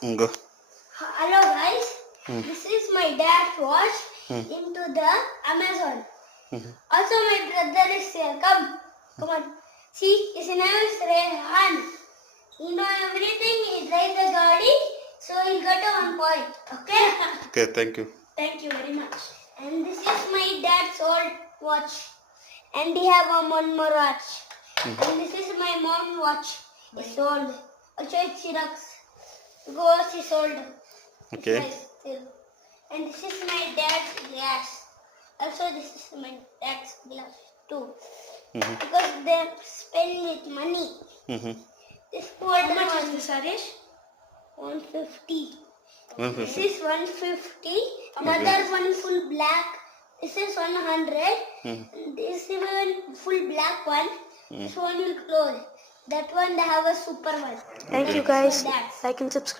Go. Hello guys, this is my dad's watch into the Amazon. Also my brother is here. Come on. See, his name is Rehan. He know everything. He drives the Gaudi, so he got a 1 point. Okay? Okay, thank you. Thank you very much. And this is my dad's old watch. And he have one more watch. And this is my mom's watch. It's old. Also it's Xerox. Because it's old. Okay. It's nice still. And this is my dad's glass. Also this is my dad's glass too. Because they spend with money. This golden How much one is this, Harish? 150. 150. This is 150. Another one full black. This is 100. This is one full black one. This one will close. That one they have a super one. Thank you guys. That's Like and subscribe.